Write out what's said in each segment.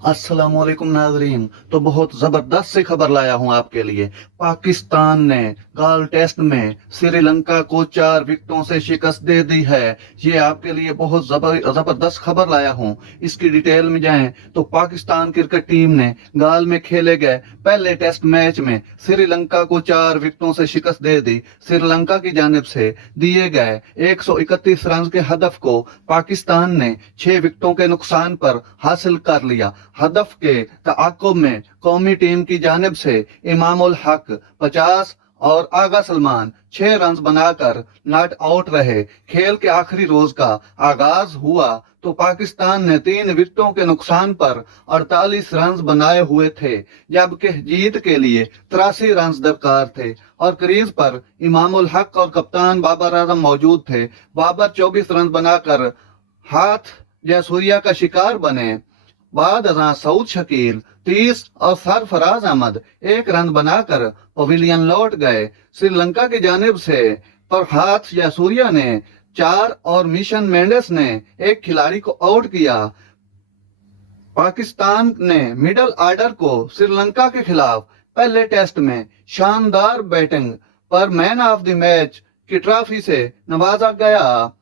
अस्सलाम वालेकुम नाजरीन। तो बहुत जबरदस्त सी खबर लाया हूं आपके लिए। पाकिस्तान ने गाल टेस्ट में श्रीलंका को 4 विकेटों से शिकस्त दे दी है। ये आपके लिए बहुत जबरदस्त खबर लाया हूं। इसकी डिटेल में जाएं तो पाकिस्तान क्रिकेट टीम ने गाल में खेले गए पहले टेस्ट मैच में श्रीलंका को 4 विकेटों से शिकस्त दे दी। श्रीलंका की जानिब से दिए गए 131 रन के हदफ को पाकिस्तान ने 6 विकेटों के नुकसान पर हासिल कर लिया। हदफ के तआक्कुब में कौमी टीम की जानिब से इमामुल हक 50 और आगा सलमान 6 रन बनाकर नॉट आउट रहे। खेल के आखिरी रोज का आगाज हुआ तो पाकिस्तान ने 3 विकेटों के नुकसान पर 48 रन बनाए हुए थे, जबकि जीत के लिए 83 रन दरकार थे और क्रीज पर इमामुल हक और कप्तान बाबर आजम मौजूद थे। बाबर 24 रन बनाकर हाथ जयसूर्या का शिकार बने। बाद अज़ां सऊद शकील 30 और सरफराज अहमद 1 रन बनाकर पवेलियन लौट गए। श्रीलंका की जानिब से फरहात जयसूर्या ने 4 और मिशन मेंडिस ने 1 खिलाड़ी को आउट किया। पाकिस्तान ने मिडल ऑर्डर को श्रीलंका के खिलाफ पहले टेस्ट में शानदार बैटिंग पर मैन ऑफ द मैच की ट्रॉफी से नवाजा गया।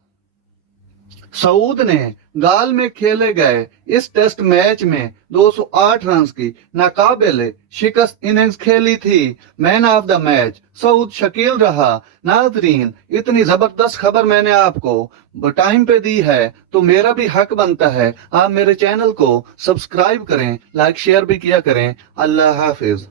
सऊद ने गाल में खेले गए इस टेस्ट मैच में 208 रन की नाकाबिले शिकस्त इनिंग्स खेली थी। Man of the match Saud Shakeel रहा। नाजरीन, इतनी जबरदस्त खबर मैंने आपको टाइम पे दी है तो मेरा भी हक बनता है आप मेरे चैनल को सब्सक्राइब करें, लाइक शेयर भी किया करें। अल्लाह हाफिज।